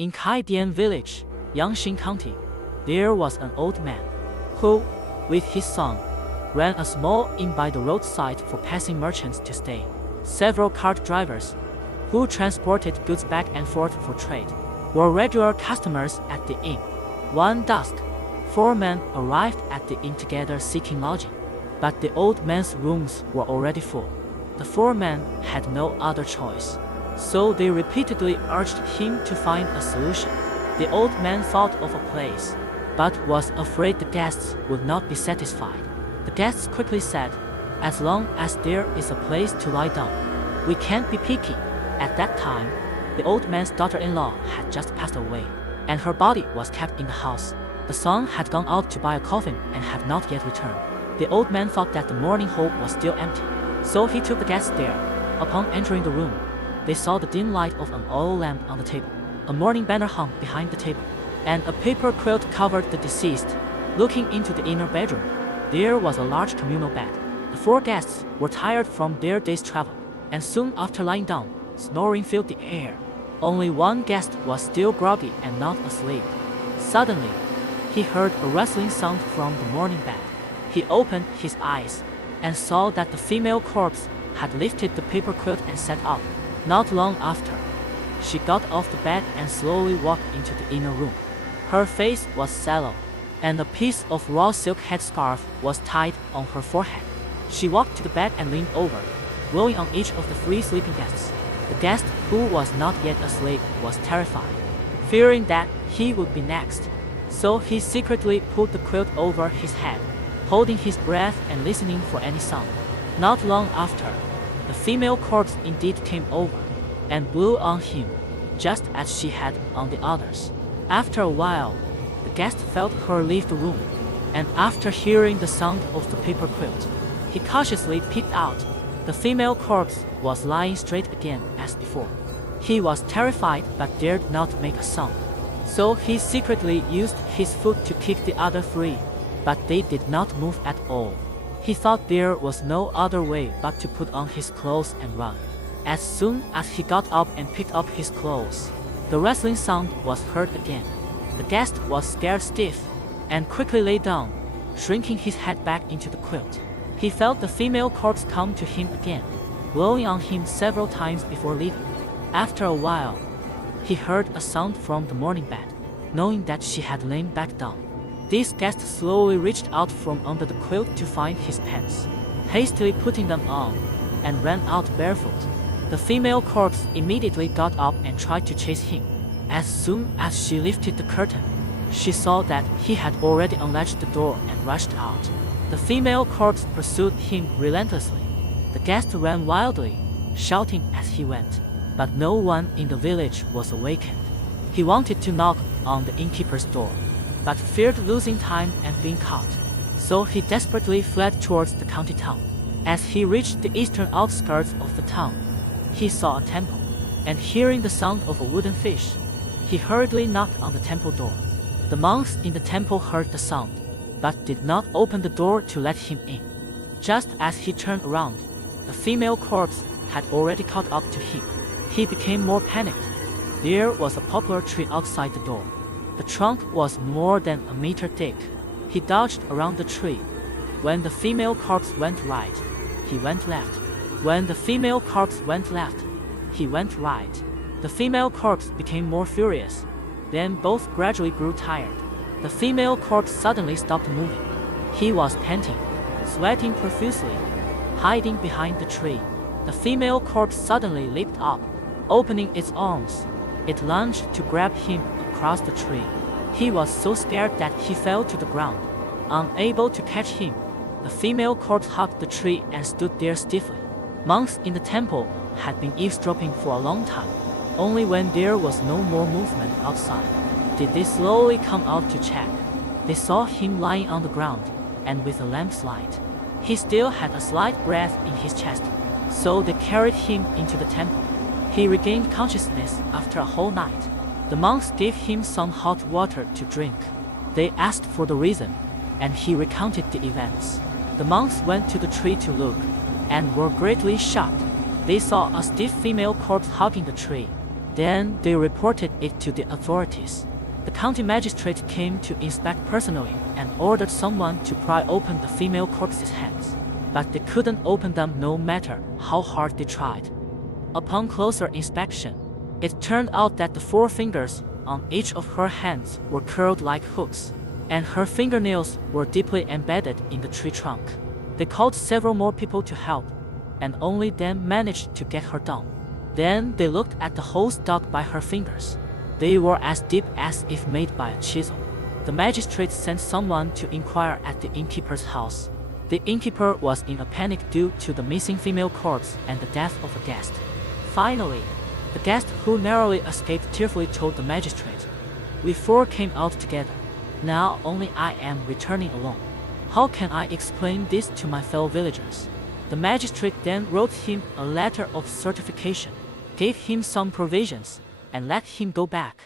In YunTing-EN village, Yangxing County, there was an old man who, with his son, ran a small inn by the roadside for passing merchants to stay. Several cart drivers, who transported goods back and forth for trade, were regular customers at the inn. One dusk, 4 men arrived at the inn together seeking lodging, but the old man's rooms were already full. The 4 men had no other choice, so they repeatedly urged him to find a solution. The old man thought of a place, but was afraid the guests would not be satisfied. The guests quickly said, "As long as there is a place to lie down, we can't be picky." At that time, the old man's daughter-in-law had just passed away, and her body was kept in the house. The son had gone out to buy a coffin and had not yet returned. The old man thought that the mourning home was still empty, so he took the guests there. Upon entering the room, they saw the dim light of an oil lamp on the table. A mourning banner hung behind the table, and a paper quilt covered the deceased. Looking into the inner bedroom, there was a large communal bed. The 4 guests were tired from their day's travel, and soon after lying down, snoring filled the air. Only one guest was still groggy and not asleep. Suddenly, he heard a rustling sound from the mourning bed. He opened his eyes and saw that the female corpse had lifted the paper quilt and sat up. Not long after, she got off the bed and slowly walked into the inner room. Her face was sallow, and a piece of raw silk headscarf was tied on her forehead. She walked to the bed and leaned over, blowing on each of the 3 sleeping guests. The guest who was not yet asleep was terrified, fearing that he would be next. So he secretly pulled the quilt over his head, holding his breath and listening for any sound. Not long after, the female corpse indeed came over and blew on him, just as she had on the others. After a while, the guest felt her leave the room, and after hearing the sound of the paper quilt, he cautiously peeked out. The female corpse was lying straight again as before. He was terrified but dared not make a sound, so he secretly used his foot to kick the other 3, but they did not move at all. He thought there was no other way but to put on his clothes and run. As soon as he got up and picked up his clothes, the rustling sound was heard again. The guest was scared stiff and quickly lay down, shrinking his head back into the quilt. He felt the female corpse come to him again, blowing on him several times before leaving. After a while, he heard a sound from the mourning bed. Knowing that she had lain back down, this guest slowly reached out from under the quilt to find his pants, hastily putting them on, and ran out barefoot. The female corpse immediately got up and tried to chase him. As soon as she lifted the curtain, she saw that he had already unlatched the door and rushed out. The female corpse pursued him relentlessly. The guest ran wildly, shouting as he went, but no one in the village was awakened. He wanted to knock on the innkeeper's door, but feared losing time and being caught, so he desperately fled towards the county town. As he reached the eastern outskirts of the town, he saw a temple, and hearing the sound of a wooden fish, he hurriedly knocked on the temple door. The monks in the temple heard the sound, but did not open the door to let him in. Just as he turned around, the female corpse had already caught up to him. He became more panicked. There was a poplar tree outside the door. The trunk was more than a meter thick. He dodged around the tree. When the female corpse went right, he went left. When the female corpse went left, he went right. The female corpse became more furious. Then both gradually grew tired. The female corpse suddenly stopped moving. He was panting, sweating profusely, hiding behind the tree. The female corpse suddenly leaped up, opening its arms. It lunged to grab him across the tree. He was so scared that he fell to the ground. Unable to catch him, the female corpse hugged the tree and stood there stiffly. Monks in the temple had been eavesdropping for a long time. Only when there was no more movement outside did they slowly come out to check. They saw him lying on the ground, and with a lamp's light. He still had a slight breath in his chest, so they carried him into the temple. He regained consciousness after a whole night. The monks gave him some hot water to drink. They asked for the reason, and he recounted the events. The monks went to the tree to look, and were greatly shocked. They saw a stiff female corpse hugging the tree. Then they reported it to the authorities. The county magistrate came to inspect personally and ordered someone to pry open the female corpse's hands, but they couldn't open them no matter how hard they tried. Upon closer inspection, it turned out that the 4 fingers on each of her hands were curled like hooks, and her fingernails were deeply embedded in the tree trunk. They called several more people to help, and only then managed to get her down. Then they looked at the holes dug by her fingers. They were as deep as if made by a chisel. The magistrate sent someone to inquire at the innkeeper's house. The innkeeper was in a panic due to the missing female corpse and the death of a guest. Finally, the guest who narrowly escaped tearfully told the magistrate, "We 4 came out together. Now only I am returning alone. How can I explain this to my fellow villagers?" The magistrate then wrote him a letter of certification, gave him some provisions, and let him go back.